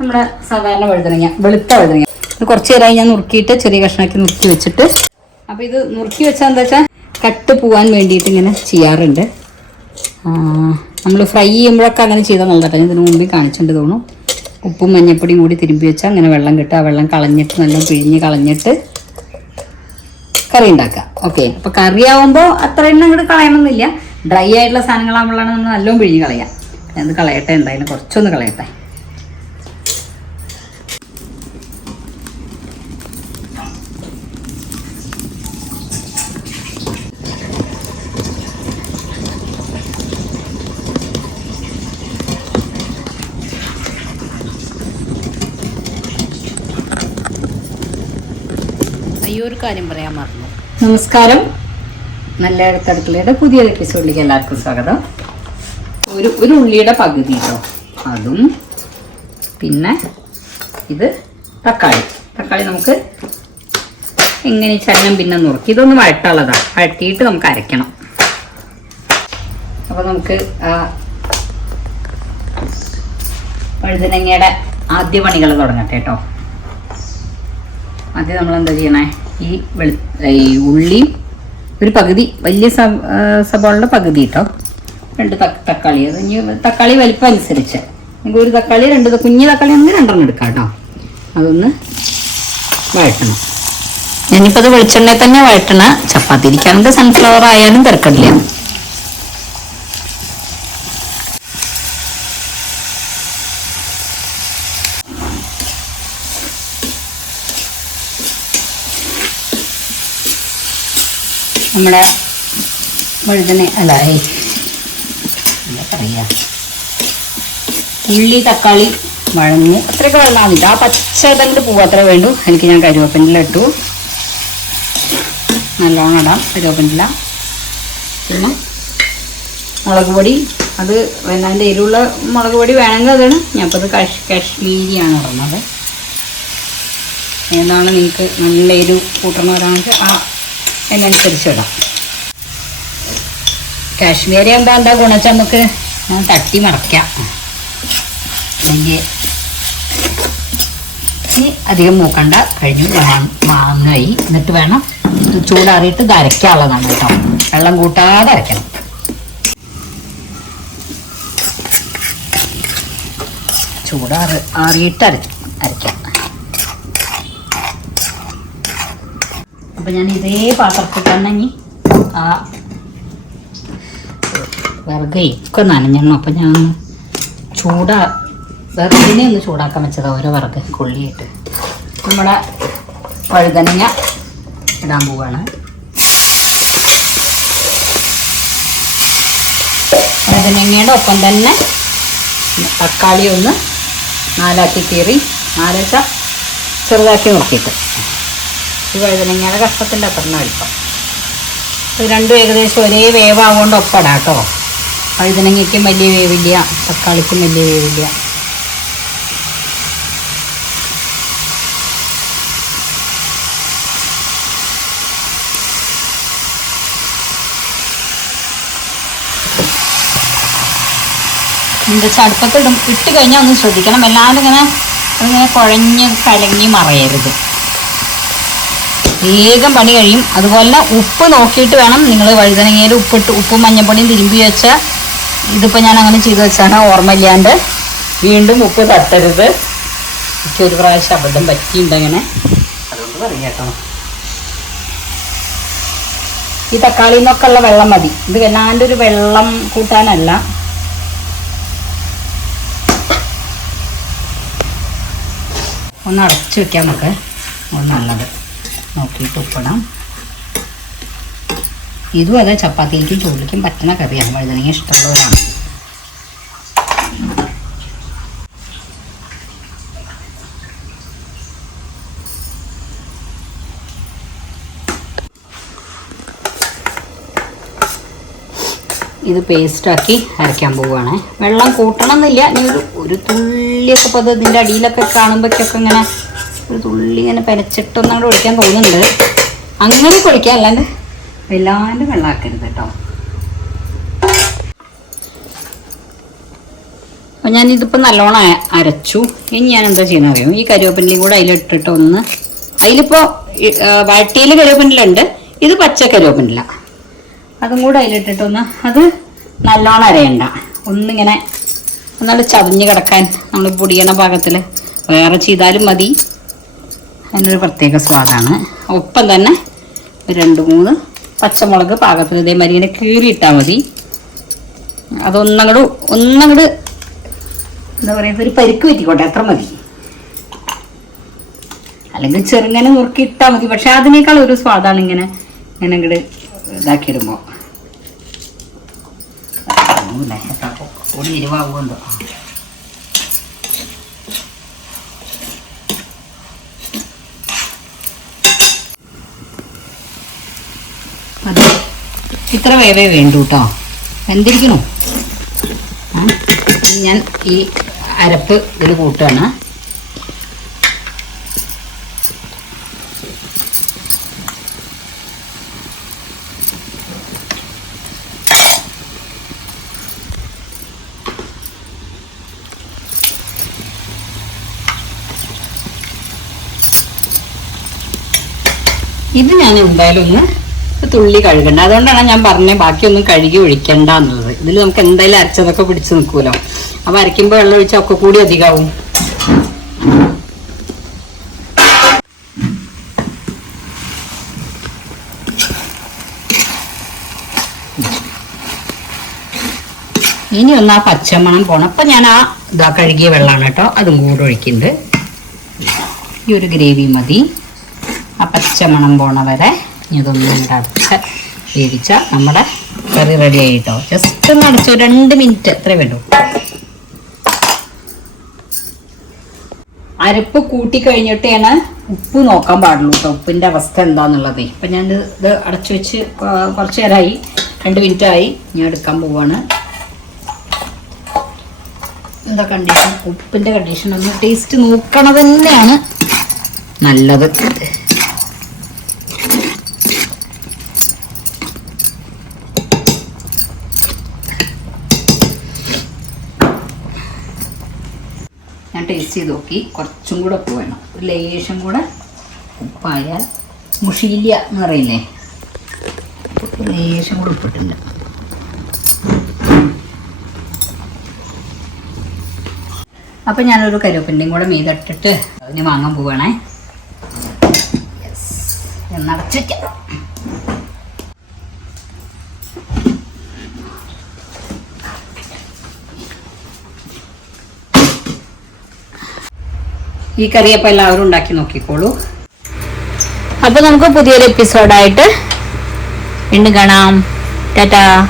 നമ്മുടെ സാധാരണ വഴുതനങ്ങ വെളുത്ത വഴുതനങ്ങ. ഇത് കുറച്ച് നേരമായി ഞാൻ നുറുക്കിയിട്ട് ചെറിയ കഷ്ണമാക്കി നുറുക്കി വെച്ചിട്ട്. അപ്പോൾ ഇത് നുറുക്കി വെച്ചാൽ എന്താ വെച്ചാൽ കട്ട് പോവാൻ വേണ്ടിയിട്ട് ഇങ്ങനെ ചെയ്യാറുണ്ട്. നമ്മൾ ഫ്രൈ ചെയ്യുമ്പോഴൊക്കെ അങ്ങനെ ചെയ്താൽ നല്ലതാണ് ഇതിന് മുമ്പിൽ കാണിച്ചിട്ടുണ്ട് തോന്നുന്നു. ഉപ്പും മഞ്ഞപ്പൊടിയും കൂടി തിരുമ്പി വെച്ചാൽ അങ്ങനെ വെള്ളം കിട്ടുക. ആ വെള്ളം കളഞ്ഞിട്ട് നല്ല പിഴിഞ്ഞ് കളഞ്ഞിട്ട് കറി ഉണ്ടാക്കുക. ഓക്കെ അപ്പോൾ കറി ആവുമ്പോൾ അത്ര എണ്ണം ഇങ്ങോട്ട് കളയണമെന്നില്ല ഡ്രൈ ആയിട്ടുള്ള സാധനങ്ങളാകുമ്പോഴാണ് നമ്മൾ നല്ലോണം പിഴിഞ്ഞ് കളയാം അത് കളയട്ടെ എന്തായാലും. കുറച്ചൊന്ന് കളയട്ടെ. അയ്യോ ഒരു കാര്യം പറയാൻ മറന്നു. നമസ്കാരം. നല്ല അടുക്കളയുടെ പുതിയ എപ്പിസോഡിലേക്ക് എല്ലാവർക്കും സ്വാഗതം. ഒരു ഒരു ഉള്ളിയുടെ പകുതി കേട്ടോ. അതും പിന്നെ ഇത് തക്കാളി. തക്കാളി നമുക്ക് എങ്ങനെ ചന്നം പിന്നെ നുറുക്കി. ഇതൊന്ന് വഴട്ടുള്ളതാണ് വഴട്ടിയിട്ട് നമുക്ക് അരയ്ക്കണം. അപ്പോൾ നമുക്ക് ആ വഴുതനങ്ങയുടെ ആദ്യ പണികൾ തുടങ്ങട്ടെ കേട്ടോ. ആദ്യം നമ്മൾ എന്താ ചെയ്യണേ? ഈ വെളു ഈ ഉള്ളിയും ഒരു പകുതി വലിയ സബ സബോളിന്റെ പകുതി കേട്ടോ രണ്ട് തക്ക- തക്കാളി. അത് ഇനി തക്കാളി വലിപ്പം അനുസരിച്ച്. നിങ്ങൾക്ക് ഒരു തക്കാളി രണ്ട് കുഞ്ഞു തക്കാളി ഒന്ന് രണ്ടെണ്ണം എടുക്കാം കേട്ടോ അതൊന്ന് വഴറ്റണം. ഞാനിപ്പോൾ അത് വെളിച്ചെണ്ണയിൽ തന്നെ വഴറ്റണ ചപ്പാത്തി. ഇരിക്കാണെങ്കിൽ സൺഫ്ലവർ ആയാലും തിരക്കില്ല നമ്മുടെ വഴുതന അല്ല എന്താ ഉള്ളി തക്കാളി വഴഞ്ഞ് അത്രയൊക്കെ വഴന്നാൽ മതി. ആ പച്ച ഇതങ്ങോട്ട് പോവാ അത്ര വേണ്ടു. എനിക്ക് ഞാൻ കരുവേപ്പിന്റെ ഇട്ടു. നല്ലോണം ഇടാം കരുവേപ്പിന്റെ പിന്നെ മുളക് പൊടി. അത് അതിന്റെ എരിവുള്ള മുളക് പൊടി വേണമെങ്കിൽ അതാണ്. ഞാനിപ്പോൾ അത് കാശ് കാശ്മീരിയാണ് ഇടുന്നത്. ഏതാണ് നിങ്ങൾക്ക് നല്ല എരിവ് കൂട്ടണവരാണെങ്കിൽ ആ അതിനനുസരിച്ച് ഇടാം കാശ്മീരി എന്താ എന്താ ഗുണച്ച നമുക്ക്? തട്ടി മറക്കാം. അല്ലെങ്കിൽ ഇനി അധികം മൂക്കണ്ട. കഴിഞ്ഞു. മാങ്ങായി. എന്നിട്ട് വേണം ചൂടാറിയിട്ട് ഇത് അരയ്ക്കാനുള്ളതാണ് കേട്ടോ. വെള്ളം കൂട്ടാതെ അരയ്ക്കണം. ചൂടാറി ആറിയിട്ട് അര അരയ്ക്കാം. അപ്പം ഞാൻ ഇതേ പാത്രത്തിൽ ഇനി ആ വിറകേ ഒക്കെ നനഞ്ഞെണ്ണു. അപ്പം ഞാൻ ചൂടാ വിറകിനെ ഒന്ന് ചൂടാക്കാൻ വെച്ചതാണ് ഓരോ വിറക് കൊള്ളിയിട്ട്. നമ്മുടെ വഴുതനങ്ങ ഇടാൻ പോവാണ്. വഴുതനങ്ങയുടെ ഒപ്പം തന്നെ തക്കാളി ഒന്ന് നാലാക്കി കീറി നാലച്ച ചെറുതാക്കി നോക്കിയിട്ട് ഈ വഴുതനങ്ങയുടെ കഷ്ണത്തിന്റെ അത്ര വലിപ്പം ഇത് രണ്ടും ഏകദേശം ഒരേ വേവാകൊണ്ട് ഒപ്പടാം കേട്ടോ. വഴുതനങ്ങയ്ക്കും വലിയ വേവില്ല തക്കാളിക്കും വലിയ വേവില്ല. എന്താ ചടുപ്പത്തിടും? ഇട്ട് കഴിഞ്ഞാൽ ഒന്ന് ശ്രദ്ധിക്കണം. എല്ലാവരും ഇങ്ങനെ അതിങ്ങനെ കുഴഞ്ഞ് കലങ്ങി മറയരുത്. വേഗം പണി കഴിയും. അതുപോലെ ഉപ്പ് നോക്കിയിട്ട് വേണം നിങ്ങൾ വഴുതനങ്ങയിൽ ഉപ്പിട്ട് ഉപ്പും മഞ്ഞപ്പൊടിയും തിരുമ്പി വെച്ച ഇതിപ്പോൾ ഞാൻ അങ്ങനെ ചെയ്തു വെച്ചാണ് ഓർമ്മയില്ലാണ്ട്. വീണ്ടും ഉപ്പ് തട്ടരുത്. എനിക്ക് ഒരു പ്രാവശ്യം അബദ്ധം പറ്റിയിട്ടുണ്ട് അങ്ങനെ. അതുകൊണ്ട് പറഞ്ഞേക്കണം ഈ തക്കാളിയിൽ നിന്നൊക്കെ ഉള്ള വെള്ളം മതി. ഇത് വല്ലാണ്ട് ഒരു വെള്ളം കൂട്ടാനല്ല. ഒന്ന് അടച്ചു വെക്കാം നമുക്ക്. നല്ലത്. നോക്കിയിട്ട് ഉപ്പിടാം ഇതും അതെ ചപ്പാത്തിയിലേക്കും ചോറിലേക്കും പറ്റുന്ന കറിയാണ്. വഴുതനങ്ങ ഇഷ്ടമുള്ളവരാണ്. ഇത് പേസ്റ്റാക്കി അരയ്ക്കാൻ പോവുകയാണ്. വെള്ളം കൂട്ടണം എന്നില്ല ഇനി ഒരു ഒരു തുള്ളിയൊക്കെ ഇപ്പോൾ അത് ഇതിന്റെ അടിയിലൊക്കെ കാണുമ്പോഴേക്കൊക്കെ ഇങ്ങനെ ഒരു തുള്ളി ഇങ്ങനെ പെരച്ചിട്ടൊന്നങ്ങോട്ട് ഒഴിക്കാൻ തോന്നുന്നുണ്ട് അങ്ങനെ കുളിക്കാം അല്ലാണ്ട് വല്ലാണ്ട് വെള്ളമാക്കരുത് കേട്ടോ അപ്പം ഞാനിതിപ്പോൾ നല്ലോണം അരച്ചു. ഇനി ഞാൻ എന്താ ചെയ്യുന്നത് അറിയും ഈ കരുവേപ്പിന്റെ കൂടെ അതിലിട്ടിട്ട് ഒന്ന് അതിലിപ്പോൾ വഴട്ടിയിൽ കരിവേപ്പിന്റെലുണ്ട് ഇത് പച്ച കരുവേപ്പിന്റെ അതും കൂടെ അതിലിട്ടിട്ടൊന്ന് അത് നല്ലോണം അരയണ്ട. ഒന്നിങ്ങനെ ഒന്നാണ്ട് ചതഞ്ഞ് കിടക്കാൻ നമ്മൾ പൊടിയണ പാകത്തിൽ വേറെ ചെയ്താലും മതി. അതിനൊരു പ്രത്യേക സ്വാദാണ്. ഒപ്പം തന്നെ രണ്ട് മൂന്ന് പച്ചമുളക് പാകത്തിന് ഇതേമാതിരി ഇങ്ങനെ കീറിയിട്ടാൽ മതി. അതൊന്നങ്ങട് ഒന്നങ്ങട് എന്താ പറയുക ഒരു പരിക്ക് പറ്റിക്കോട്ടെ അത്ര മതി. അല്ലെങ്കിൽ ചെറുങ്ങനെ നുറുക്കിയിട്ടാൽ മതി. പക്ഷെ അതിനേക്കാൾ ഒരു സ്വാദാണ് ഇങ്ങനെ ഇങ്ങനെ ഇങ്ങോട്ട് ഇതാക്കിയിടുമ്പോൾ കൂടി എരിവാകുമല്ലോ അത് ഇത്ര വേവേ വേണ്ടു കേട്ടോ എന്തിരിക്കണു ഞാൻ ഈ അരപ്പ് ഇതിൽ കൂട്ടുകയാണ്. ഇത് ഞാൻ എന്തായാലും ഒന്ന് തുള്ളി കഴുകണ്ട. അതുകൊണ്ടാണ് ഞാൻ പറഞ്ഞത് ബാക്കിയൊന്നും കഴുകി ഒഴിക്കണ്ട എന്നുള്ളത്. ഇതിൽ നമുക്ക് എന്തായാലും അരച്ചതൊക്കെ പിടിച്ച് നിൽക്കുമല്ലോ. അപ്പൊ അരയ്ക്കുമ്പോൾ വെള്ളം ഒഴിച്ചാൽ ഒക്കെ കൂടി അധികമാവും ഇനി ഒന്ന് ആ പച്ചമണം പോണം. അപ്പൊ ഞാൻ ആ ഇതാ കഴുകിയ വെള്ളമാണ് കേട്ടോ. അതും കൂടെ ഒഴിക്കുന്നുണ്ട്. ഈ ഒരു ഗ്രേവി മതി. ആ പച്ചമണം പോണ വരെ ഇതൊന്നും കൂടെ അടച്ച് വേവിച്ച നമ്മുടെ കറി റെഡി ആയിട്ടോ. ജസ്റ്റ് ഒന്ന് അടച്ചു രണ്ട് മിനിറ്റ് എത്ര വേണ്ടു. അരപ്പ് കൂട്ടി കഴിഞ്ഞിട്ടാണ് ഉപ്പ് നോക്കാൻ പാടുള്ളൂ കേട്ടോ ഉപ്പിന്റെ അവസ്ഥ എന്താണെന്നുള്ളത് ഇപ്പം ഞാൻ ഇത് അടച്ചു വെച്ച് കുറച്ച് നേരമായി രണ്ട് മിനിറ്റ് ആയി. ഞാൻ എടുക്കാൻ പോവാണ്. എന്താ കണ്ടീഷൻ ഉപ്പിന്റെ കണ്ടീഷൻ ഒന്ന് ടേസ്റ്റ് നോക്കണത് തന്നെയാണ് നല്ലത്. ഞാൻ ടേസ്റ്റ് ചെയ്ത് നോക്കി. കുറച്ചും കൂടെ ഉപ്പ് വേണം. ഒരു ലേശം കൂടെ ഉപ്പായാൽ മുഷിയില്ല എന്ന് പറയില്ലേ ലേശം കൂടെ ഉപ്പിട്ടില്ല അപ്പം ഞാനൊരു കരുവേപ്പിന്റെയും കൂടെ മീതിട്ടിട്ട് അതിന് വാങ്ങാൻ പോവുകയാണേ Yes. എന്നടച്ചിട്ട് ഈ കറി അപ്പം എല്ലാവരും ഉണ്ടാക്കി നോക്കിക്കോളൂ. അപ്പൊ നമുക്ക് പുതിയൊരു എപ്പിസോഡായിട്ട് വീണ്ടും കാണാം. ടാറ്റാ.